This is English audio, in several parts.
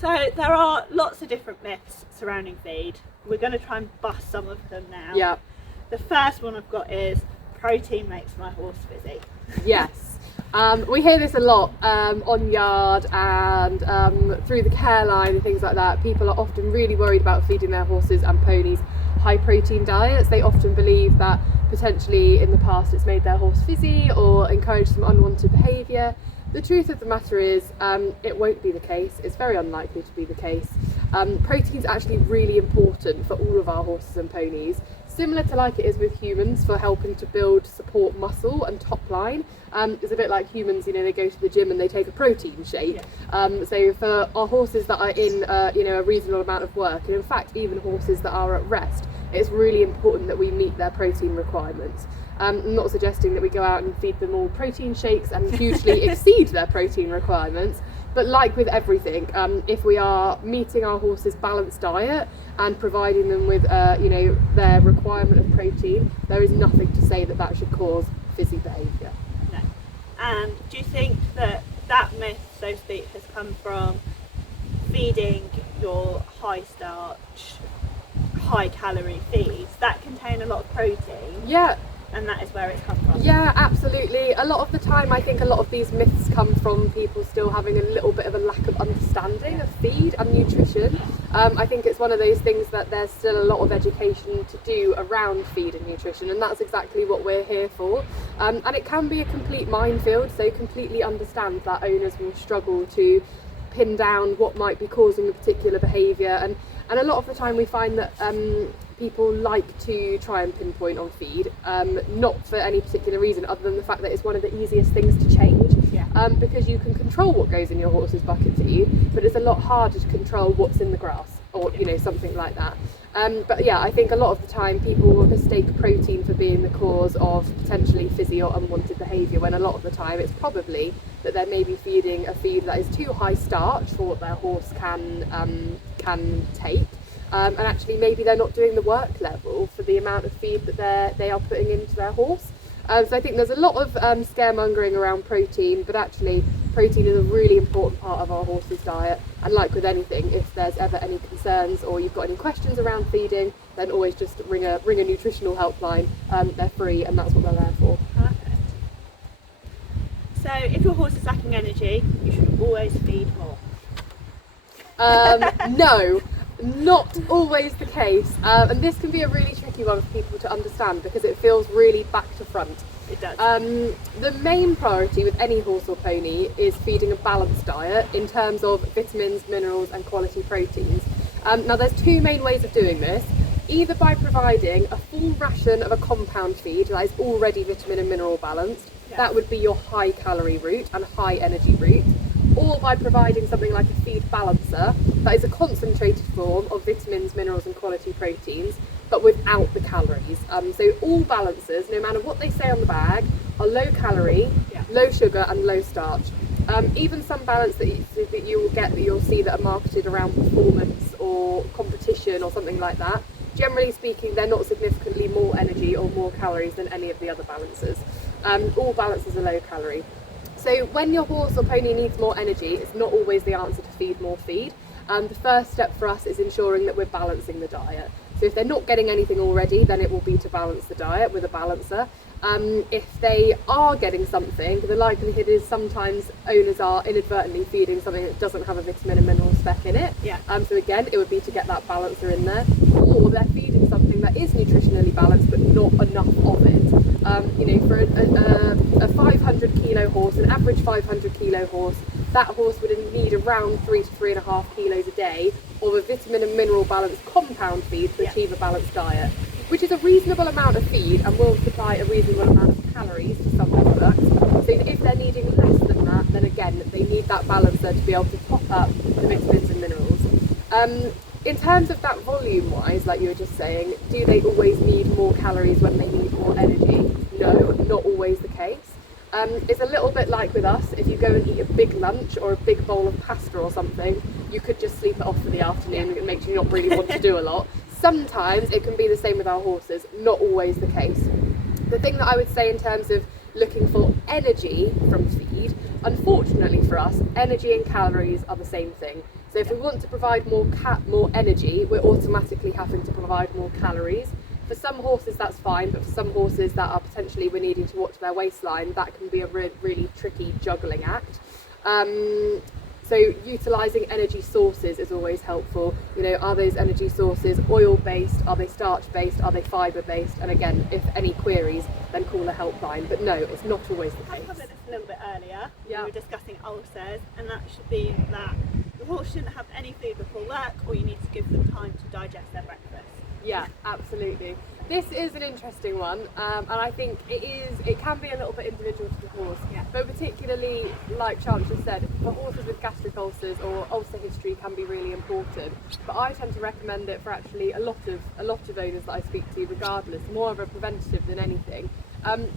So there are lots of different myths surrounding feed. We're going to try and bust some of them now. Yeah. The first one I've got is protein makes my horse fizzy. Yes. We hear this a lot on yard and through the care line and things like that. People are often really worried about feeding their horses and ponies high protein diets. They often believe that potentially in the past it's made their horse fizzy or encouraged some unwanted behaviour. The truth of the matter is it won't be the case. It's very unlikely to be the case. Protein is actually really important for all of our horses and ponies, similar to like it is with humans for helping to build, support muscle and top line. It's a bit like humans, you know, they go to the gym and they take a protein shake. Yeah. So for our horses that are in a reasonable amount of work, and in fact even horses that are at rest, it's really important that we meet their protein requirements. I'm not suggesting that we go out and feed them all protein shakes and hugely exceed their protein requirements, but like with everything, if we are meeting our horses' balanced diet and providing them with their requirement of protein, there is nothing to say that that should cause fizzy behaviour. No. And do you think that that myth, so to speak, has come from feeding your high starch, high calorie feeds that contain a lot of protein? Yeah. And that is where it's come from? Yeah, absolutely. A lot of the time I think a lot of these myths come from people still having a little bit of a lack of understanding of feed and nutrition. I think it's one of those things that there's still a lot of education to do around feed and nutrition, and that's exactly what we're here for. And it can be a complete minefield, so completely understand that owners will struggle to pin down what might be causing a particular behaviour, and a lot of the time we find that people like to try and pinpoint on feed, not for any particular reason other than the fact that it's one of the easiest things to change. Yeah. Because you can control what goes in your horse's bucket feed, but it's a lot harder to control what's in the grass or something like that. But yeah, I think a lot of the time people will mistake protein for being the cause of potentially fizzy or unwanted behaviour, when a lot of the time it's probably that they're maybe feeding a feed that is too high starch for what their horse can take. And actually maybe they're not doing the work level for the amount of feed that they are putting into their horse. So I think there's a lot of scaremongering around protein, but actually protein is a really important part of our horse's diet, and like with anything, if there's ever any concerns or you've got any questions around feeding, then always just ring a nutritional helpline. They're free and that's what they're there for. Perfect. So if your horse is lacking energy, you should always feed more. No. Not always the case, and this can be a really tricky one for people to understand because it feels really back to front. It does. The main priority with any horse or pony is feeding a balanced diet in terms of vitamins, minerals and quality proteins. Now there's two main ways of doing this, either by providing a full ration of a compound feed that is already vitamin and mineral balanced, that would be your high calorie route and high energy route, or by providing something like a feed balancer that is a concentrated form of vitamins, minerals and quality proteins, but without the calories. So all balancers, no matter what they say on the bag, are low calorie, low sugar and low starch. Even some balance that you will get that you'll see that are marketed around performance or competition or something like that, generally speaking they're not significantly more energy or more calories than any of the other balancers. All balancers are low calorie. So when your horse or pony needs more energy, it's not always the answer to feed more feed. The first step for us is ensuring that we're balancing the diet. So if they're not getting anything already, then it will be to balance the diet with a balancer. If they are getting something, the likelihood is sometimes owners are inadvertently feeding something that doesn't have a vitamin and mineral spec in it. So again, it would be to get that balancer in there. Or they're feeding something that is nutritionally balanced but not enough of it. For a 500 kilo horse, an average 500 kilo horse, that horse would need around 3 to 3.5 kilos a day of a vitamin and mineral balanced compound feed to achieve a balanced diet, which is a reasonable amount of feed and will supply a reasonable amount of calories to some products. So if they're needing less than that, then again they need that balancer to be able to top up the vitamins and minerals. In terms of that volume wise, like you were just saying, do they always need more calories when they need more energy? No, not always the case. It's a little bit like with us, if you go and eat a big lunch or a big bowl of pasta or something, you could just sleep it off for the afternoon. It makes you not really want to do a lot. Sometimes it can be the same with our horses, not always the case. The thing that I would say in terms of looking for energy from feed, unfortunately for us, energy and calories are the same thing. So if we want to provide more energy, we're automatically having to provide more calories. For some horses that's fine, but for some horses that are potentially we're needing to watch their waistline, that can be a really tricky juggling act. So utilising energy sources is always helpful. You know, are those energy sources oil-based? Are they starch-based? Are they fibre-based? And again, if any queries, then call a helpline. But no, it's not always the I case. covered this a little bit earlier. Yeah. We were discussing ulcers, and that should be that the horse shouldn't have any food before work, or you need to give them time to digest their breakfast. Yeah, absolutely. This is an interesting one, and I think it can be a little bit individual to the horse, Yeah. but particularly, like Charlotte just said, for horses with gastric ulcers or ulcer history can be really important. But I tend to recommend it for actually a lot of owners that I speak to, regardless, more of a preventative than anything.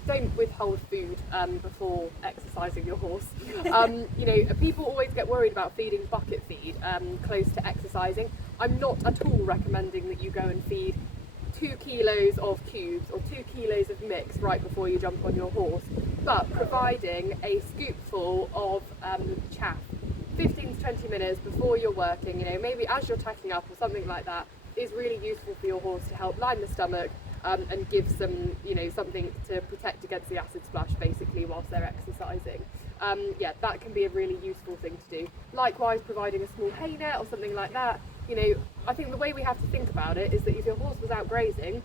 Don't withhold food before exercising your horse. You know, people always get worried about feeding bucket feed close to exercising. I'm not at all recommending that you go and feed 2 kilos of cubes or 2 kilos of mix right before you jump on your horse, but providing a scoopful of chaff 15 to 20 minutes before you're working, you know, maybe as you're tacking up or something like that, is really useful for your horse to help line the stomach and give some, you know, something to protect against the acid splash basically whilst they're exercising. Yeah, that can be a really useful thing to do. Likewise, providing a small hay net or something like that. You know, I think the way we have to think about it is that if your horse was out grazing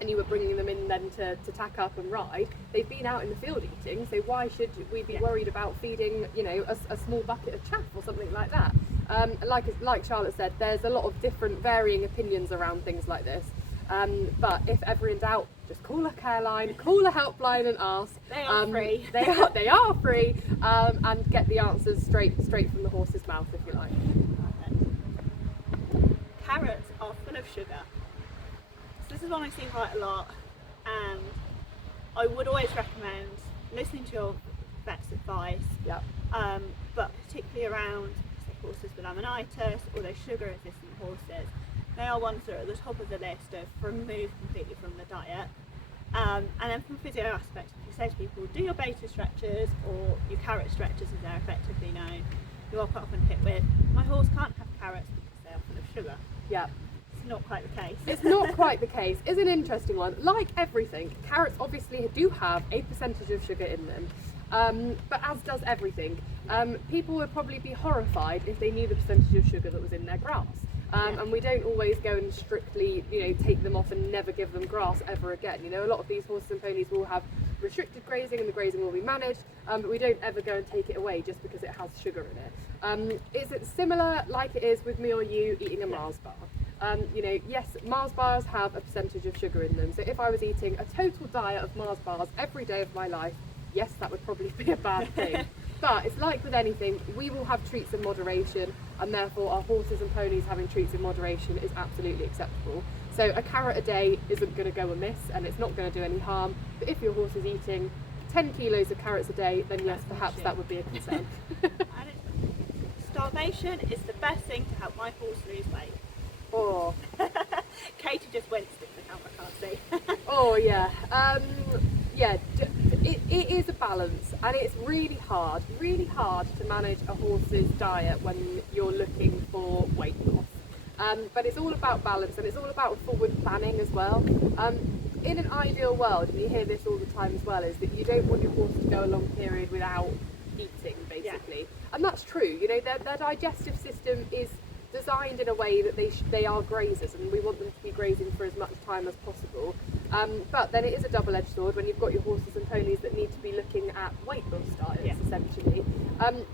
and you were bringing them in then to tack up and ride, they've been out in the field eating, so why should we be worried about feeding, you know, a small bucket of chaff or something like that? Like Charlotte said, there's a lot of different varying opinions around things like this. But if ever in doubt, just call a care line, call a helpline and ask. They are free. They are free, and get the answers straight from the horse's mouth, if you like. Carrots are full of sugar. So this is one I see quite a lot, and I would always recommend listening to your vet's advice. Yeah. But particularly around horses with laminitis or those sugar-resistant horses, they are ones that are at the top of the list of removed completely from the diet. And then from a physio aspect, if you say to people, do your beta stretches or your carrot stretches as they're effectively known, you are quite often hit with, my horse can't have carrots because they are full of sugar. Yeah. It's not quite the case. It's not quite the case. It's an interesting one. Like everything, carrots obviously do have a percentage of sugar in them, but as does everything. People would probably be horrified if they knew the percentage of sugar that was in their grass. And we don't always go and strictly, you know, take them off and never give them grass ever again. You know, a lot of these horses and ponies will have restricted grazing and the grazing will be managed, but we don't ever go and take it away just because it has sugar in it. Is it similar like it is with me or you eating a Mars bar? You know, yes, Mars bars have a percentage of sugar in them. So if I was eating a total diet of Mars bars every day of my life, yes, that would probably be a bad thing. But it's like with anything, we will have treats in moderation, and therefore our horses and ponies having treats in moderation is absolutely acceptable. So a carrot a day isn't going to go amiss, and it's not going to do any harm. But if your horse is eating 10 kilos of carrots a day, then yes, perhaps that would be a concern. Starvation is the best thing to help my horse lose weight. Oh. Katie just winced at the camera, can't see. Oh yeah. Yeah, it is a balance, and it's really hard to manage a horse's diet when you're looking for weight loss. But it's all about balance, and it's all about forward planning as well. In an ideal world, and you hear this all the time as well, is that you don't want your horse to go a long period without eating, basically. Yeah. And that's true. You know, their digestive system is designed in a way that they are grazers, and we want them to be grazing for as much time as possible. But then it is a double-edged sword when you've got your horses and ponies that need to be looking at weight loss diets, essentially.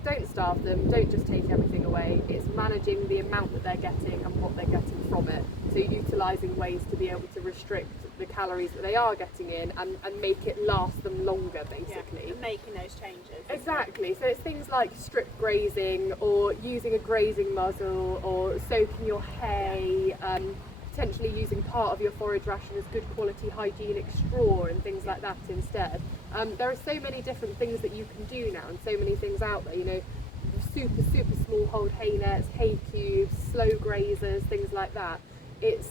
Don't starve them, don't just take everything away. It's managing the amount that they're getting and what they're getting from it. So utilising ways to be able to restrict the calories that they are getting in and make it last them longer, basically. Yeah, and making those changes. Exactly. So it's things like strip grazing, or using a grazing muzzle, or soaking your hay, potentially using part of your forage ration as good quality hygienic straw and things like that instead. There are so many different things that you can do now, and so many things out there, you know, super small hold hay nets, hay cubes, slow grazers, things like that. It's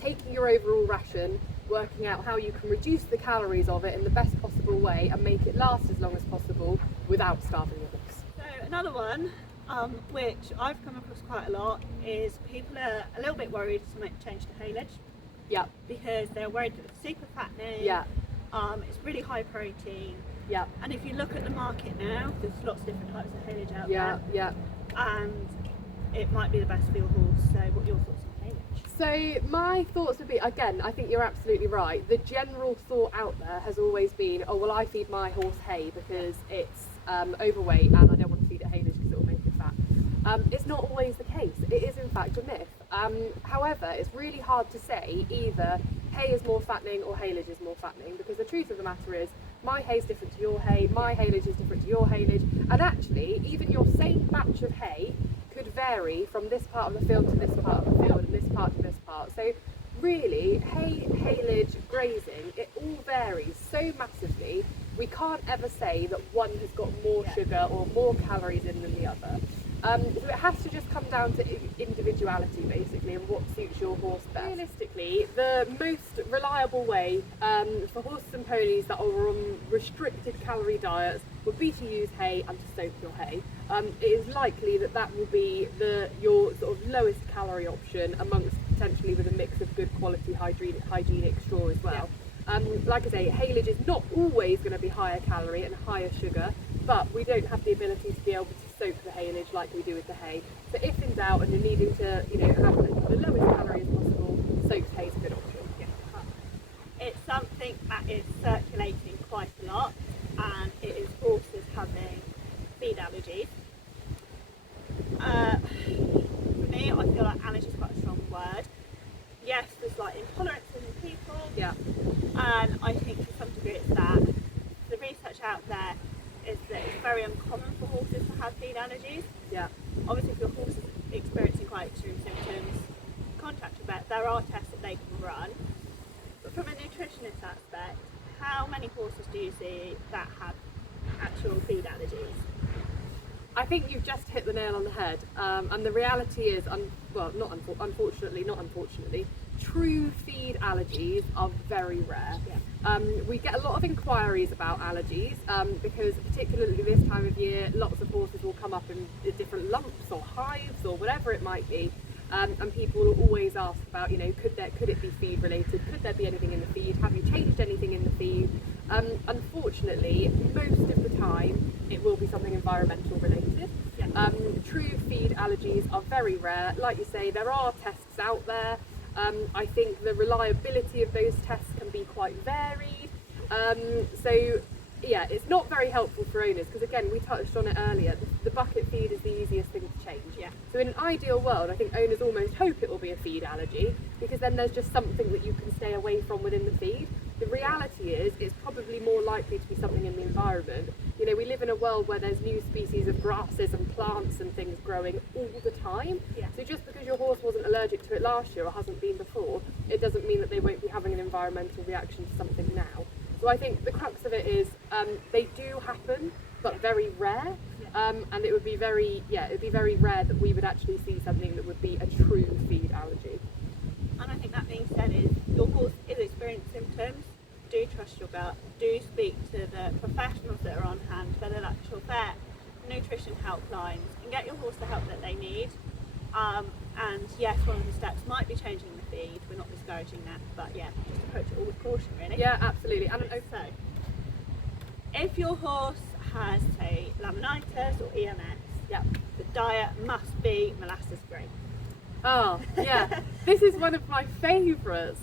taking your overall ration, working out how you can reduce the calories of it in the best possible way and make it last as long as possible without starving your horse. So another one which I've come across quite a lot, is people are a little bit worried to make the change to Haylage Yeah, because they're worried that it's super fattening. yeah, It's really high protein. yeah, And if you look at the market now, there's lots of different types of Haylage out yeah, there. yeah. And it might be the best for your horse. So what are your thoughts on Haylage? So my thoughts would be, again, I think you're absolutely right. The general thought out there has always been, oh, well, I feed my horse hay because it's overweight and I don't want to feed it Haylage because it will make it fat. It's not always the case. It is in fact a myth. However, it's really hard to say either hay is more fattening or Haylage is more fattening, because the truth of the matter is my hay is different to your hay, my Haylage is different to your Haylage, and actually even your same batch of hay could vary from this part of the field to this part of the field and this part to this part. So really, hay, Haylage, grazing, it all varies so massively. We can't ever say that one has got more sugar or more calories in than the other. So it has to just come down to individuality basically and what suits your horse best. Realistically, the most reliable way for horses and ponies that are on restricted calorie diets would be to use hay and to soak your hay. It is likely that that will be your sort of lowest calorie option, amongst potentially with a mix of good quality hygienic straw as well. Like I say, Haylage is not always going to be higher calorie and higher sugar, but we don't have the ability to be able to soak the Haylage like we do with the hay. So if in doubt and you're needing to, have the lowest calorie as possible, soaked hay is a good option. It's something that is circulating quite a lot, and it is horses having feed allergies. For me, I feel like allergy is quite a strong word. Yes, there's like intolerance in people, Yeah. and I think to some degree it's that. The research out there is that it's very uncommon for horses to have feed allergies. Yeah. Obviously, if your horse is experiencing quite extreme symptoms, contact a vet. There are tests that they can run. But from a nutritionist aspect, how many horses do you see that have actual feed allergies? I think you've just hit the nail on the head, and the reality is, unfortunately, true feed allergies are very rare. We get a lot of inquiries about allergies because particularly this time of year, lots of horses will come up in different lumps or hives or whatever it might be, and people will always ask about, could it be feed related? Could there be anything in the feed? Have you changed anything in the feed? Unfortunately, most of the time it will be something environmental related. True feed allergies are very rare. Like you say, there are tests out there. I think the reliability of those tests can be quite varied. It's not very helpful for owners because, again, we touched on it earlier, the bucket feed is the easiest thing to change. So in an ideal world, I think owners almost hope it will be a feed allergy, because then there's just something that you can stay away from within the feed. The reality is it's probably more likely to be something in the environment. We live in a world where there's new species of grasses and plants and things growing all the time. So just because your horse wasn't allergic to it last year or hasn't been before, it doesn't mean that they won't be having an environmental reaction to something now. So I think the crux of it is they do happen, but very rare. And it would be very rare that we would actually see something that would be a true feed allergy. And I think that being said, is your horse is experiencing symptoms, do trust your gut, do speak to the professionals that are on hand, whether that's your vet, nutrition helplines, and get your horse the help that they need. And yes, one of the steps might be changing the feed. We're not discouraging that, but just approach it all with caution, really. Yeah, absolutely. And so, if your horse has, say, laminitis or EMS, the diet must be molasses free. Oh, yeah. This is one of my favourites.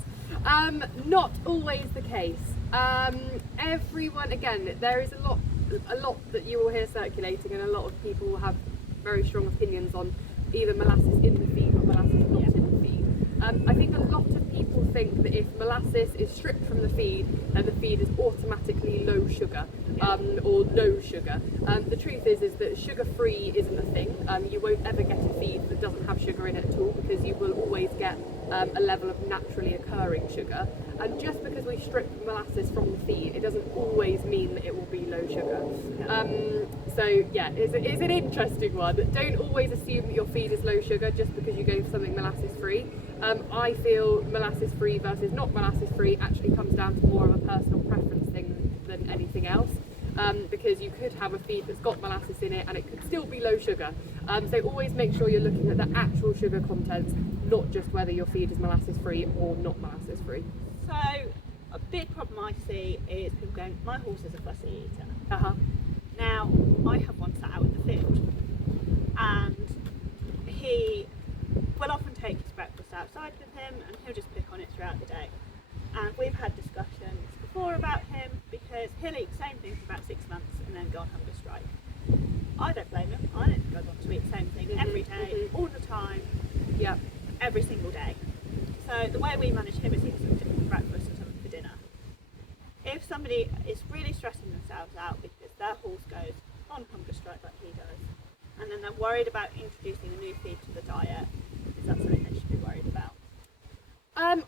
Not always the case. Everyone, again, there is a lot that you will hear circulating, and a lot of people will have very strong opinions on either molasses in the feed or molasses not in the feed. I think a lot of people think that if molasses is stripped from the feed, then the feed is automatically low sugar or no sugar. The truth is that sugar-free isn't a thing. You won't ever get a feed that doesn't have sugar in it at all, because you will always get a level of naturally occurring sugar. And just because we strip molasses from the feed, it doesn't always mean that it will be low sugar. It's an interesting one. Don't always assume that your feed is low sugar just because you go for something molasses free. I feel molasses free versus not molasses free actually comes down to more of a personal preference thing than anything else. because you could have a feed that's got molasses in it and it could still be low sugar. So always make sure you're looking at the actual sugar contents, not just whether your feed is molasses free or not molasses free. So a big problem I see is people going, my horse is a fussy eater. Now, I have one sat out in the field, and he will often take his breakfast outside with him, and he'll just pick on it throughout the day. And we've had discussions before about him, because he'll eat the same thing for about 6 months and then go on hunger strike. I don't blame him. I don't think I'd want to eat the same thing every day, all the time, every single day. So the way we manage him is he's something different for breakfast and something for dinner. If somebody is really stressing themselves out because their horse goes on hunger strike like he does, and then they're worried about introducing a new feed to the diet, is that something they should be worried about?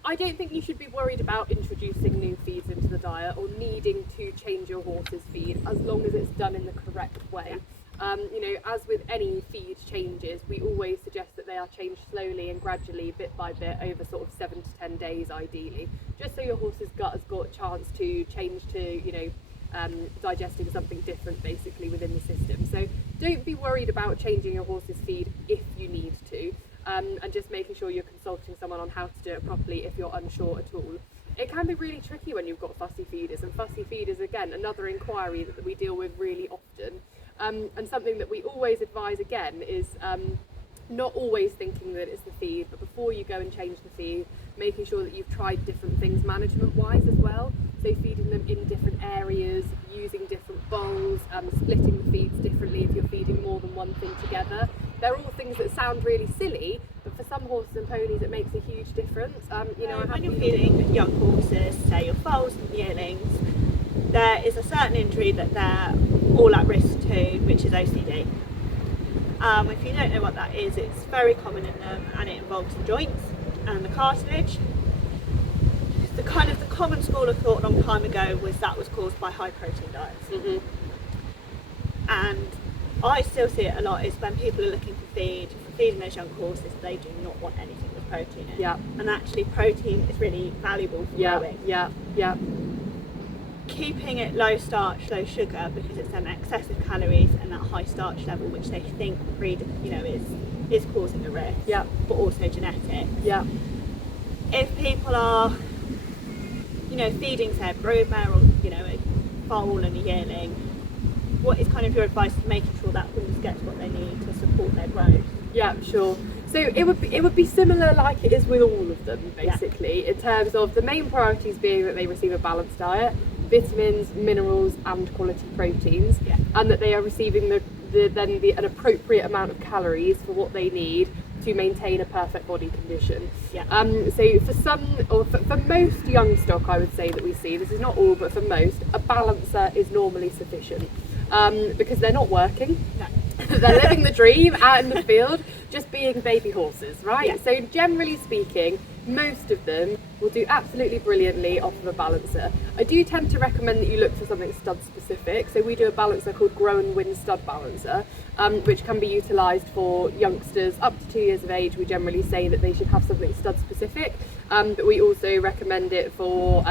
I don't think you should be worried about introducing new feeds into the diet or needing to change your horse's feed, as long as it's done in the correct way. You know, as with any feed changes, we always suggest that they are changed slowly and gradually, bit by bit, over sort of 7 to 10 days ideally, just so your horse's gut has got a chance to change to, you know, digesting something different basically within the system. So don't be worried about changing your horse's feed if you need to, and just making sure you're consulting someone on how to do it properly if you're unsure at all. It can be really tricky when you've got fussy feeders, and fussy feeders, again, another inquiry that we deal with really often. And something that we always advise again is not always thinking that it's the feed, but before you go and change the feed, making sure that you've tried different things management wise as well. So feeding them in different areas, using different bowls, splitting the feeds differently if you're feeding more than one thing together. They're all things that sound really silly, but for some horses and ponies it makes a huge difference. You know, when you're feeding young horses, say your foals and yearlings, there is a certain injury that they're all at risk to, which is OCD. If you don't know what that is, it's very common in them, and it involves the joints and the cartilage. The common school of thought a long time ago was that was caused by high protein diets. And I still see it a lot, is when people are looking for feeding those young horses, they do not want anything with protein in. And actually protein is really valuable for growing. Keeping it low starch, low sugar, because it's them excessive calories and that high starch level, which they think is causing a risk, but also genetic. If people are, you know, feeding, say, a broodmare or, you know, a foal and a yearling, what is kind of your advice to making sure that horse gets what they need to support their growth? Sure. So it would be similar like it is with all of them, basically, in terms of the main priorities being that they receive a balanced diet, vitamins, minerals and quality proteins, and that they are receiving an appropriate amount of calories for what they need to maintain a perfect body condition. So for most young stock, I would say that we see, this is not all, but for most, a balancer is normally sufficient, because they're not working. They're living the dream out in the field, just being baby horses, right? So generally speaking, most of them will do absolutely brilliantly off of a balancer. I do tend to recommend that you look for something stud specific. So we do a balancer called Grow and Win Stud Balancer, which can be utilised for youngsters up to 2 years of age. We generally say that they should have something stud specific, but we also recommend it for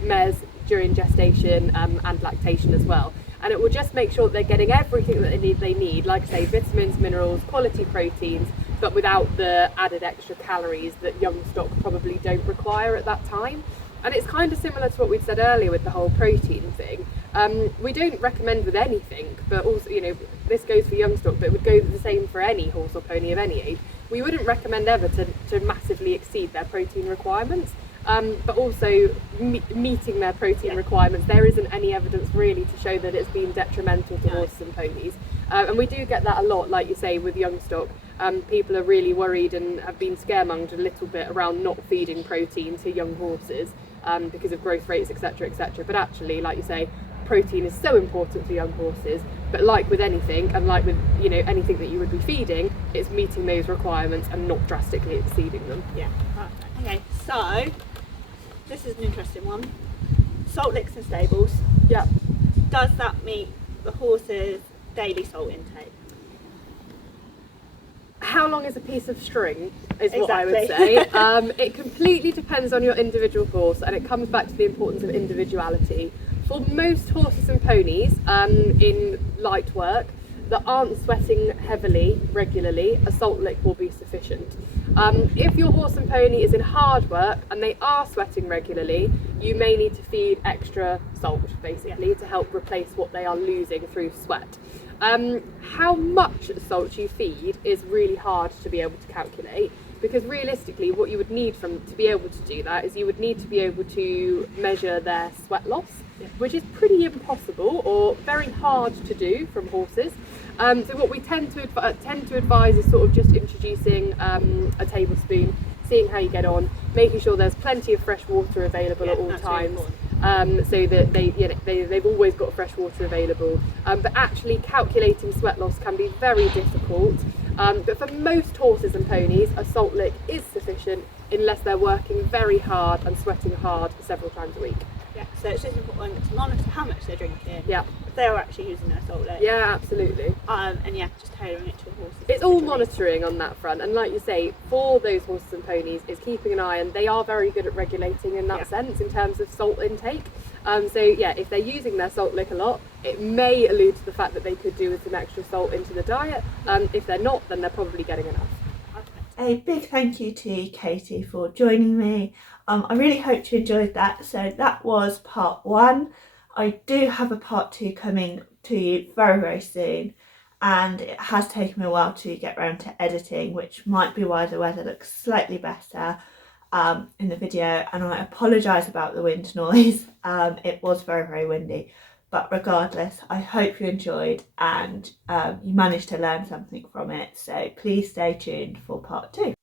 mares during gestation and lactation as well. And it will just make sure that they're getting everything that they need, like I say, vitamins, minerals, quality proteins, but without the added extra calories that young stock probably don't require at that time. And it's kind of similar to what we'd said earlier with the whole protein thing. We don't recommend with anything, but also, you know, this goes for young stock, but it would go the same for any horse or pony of any age. We wouldn't recommend ever to massively exceed their protein requirements. But also meeting their protein requirements. There isn't any evidence really to show that it's been detrimental to horses and ponies. And we do get that a lot, like you say, with young stock. People are really worried and have been scaremonged a little bit around not feeding protein to young horses because of growth rates, etc., etc. But actually, like you say, protein is so important for young horses. But like with anything, and like with, you know, anything that you would be feeding, it's meeting those requirements and not drastically exceeding them. Perfect. Okay, so this is an interesting one. Salt licks in stables. Does that meet the horse's daily salt intake? How long is a piece of string is what I would say. It completely depends on your individual horse, and it comes back to the importance of individuality. For most horses and ponies in light work that aren't sweating heavily regularly, a salt lick will be sufficient. If your horse and pony is in hard work and they are sweating regularly, you may need to feed extra salt basically to help replace what they are losing through sweat. How much salt you feed is really hard to be able to calculate, because realistically what you would need to be able to do that is you would need to be able to measure their sweat loss, which is pretty impossible or very hard to do from horses. So what we tend to advise is sort of just introducing a tablespoon, seeing how you get on, making sure there's plenty of fresh water available at all times, so that they've always got fresh water available. But actually calculating sweat loss can be very difficult. But for most horses and ponies, a salt lick is sufficient unless they're working very hard and sweating hard several times a week. Yeah, so it's just important to monitor how much they're drinking. Yeah. If they're actually using their salt lick. Yeah, absolutely. And yeah, just tailoring it to a horse. It's all monitoring on that front, and like you say, for those horses and ponies, is keeping an eye, and they are very good at regulating in that sense in terms of salt intake. So yeah, if they're using their salt lick a lot, it may allude to the fact that they could do with some extra salt into the diet. If they're not, then they're probably getting enough. A big thank you to Katie for joining me. I really hope you enjoyed that. So that was part 1. I do have a part 2 coming to you very, very soon, and it has taken me a while to get around to editing, which might be why the weather looks slightly better in the video, and I apologise about the wind noise. It was very, very windy, but regardless, I hope you enjoyed and you managed to learn something from it. So please stay tuned for part 2.